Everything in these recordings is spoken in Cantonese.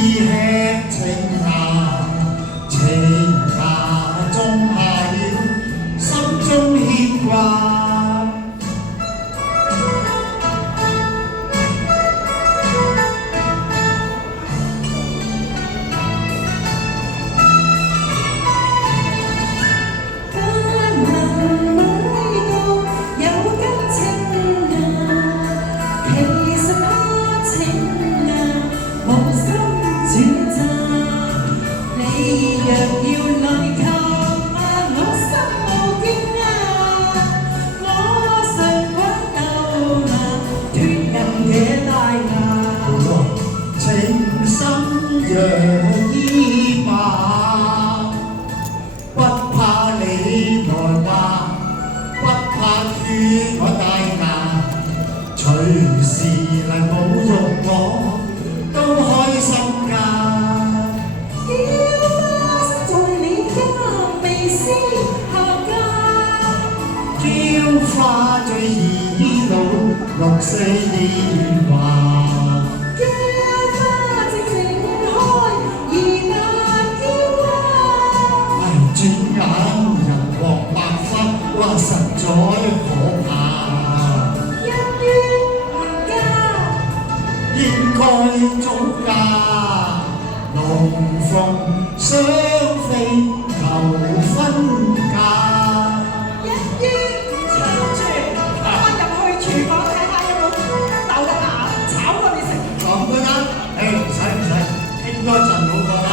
吃清雅，情下種下了心中牽掛。情深若依馬，不怕你來話，不怕勸我大牙，隨時嚟侮辱我，都開心㗎。嬌花在你家未施下家，嬌花最易老，6、4年華。轉眼人黃白髮，哇！實在可怕。一於還價，應該早嫁。龍鳳雙飛求婚嫁。一於撐住，翻入去廚房睇下有冇豆芽炒過你食。咁都得？唔使，應該盡好過啦。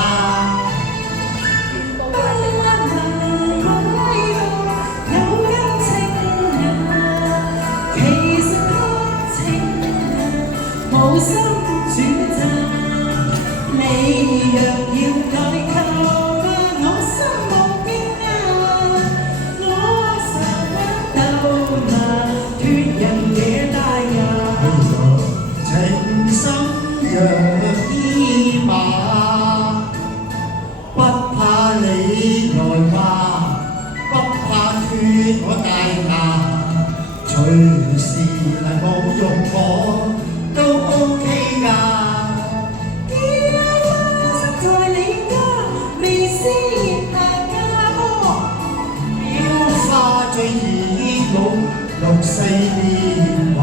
無心主責，你若要代購我心無驚訝，我常揾到那脫人嘅大牙。情深若依馬，不怕你來話，不怕脫我大牙，隨時嚟侮辱我。都 OK 㗎，嬌花在你家未施下家麼？嬌花最易老，6、4年華。